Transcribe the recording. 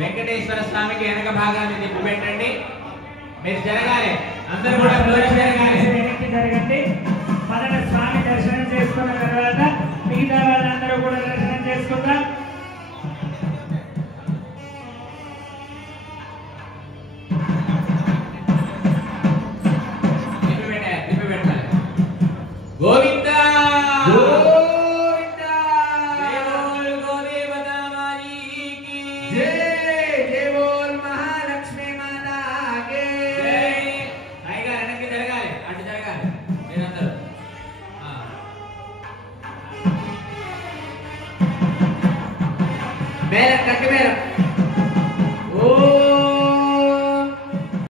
వెంకటేశ్వర స్వామికి వెనక భాగాన్ని తిప్పి పెట్టండి. మీరు జరగాలి, అందరూ కూడా వెనక్కి జరగండి. మొదట స్వామి దర్శనం చేసుకున్న తర్వాత మిగతా వాళ్ళందరూ కూడా దర్శనం చేసుకుందాం.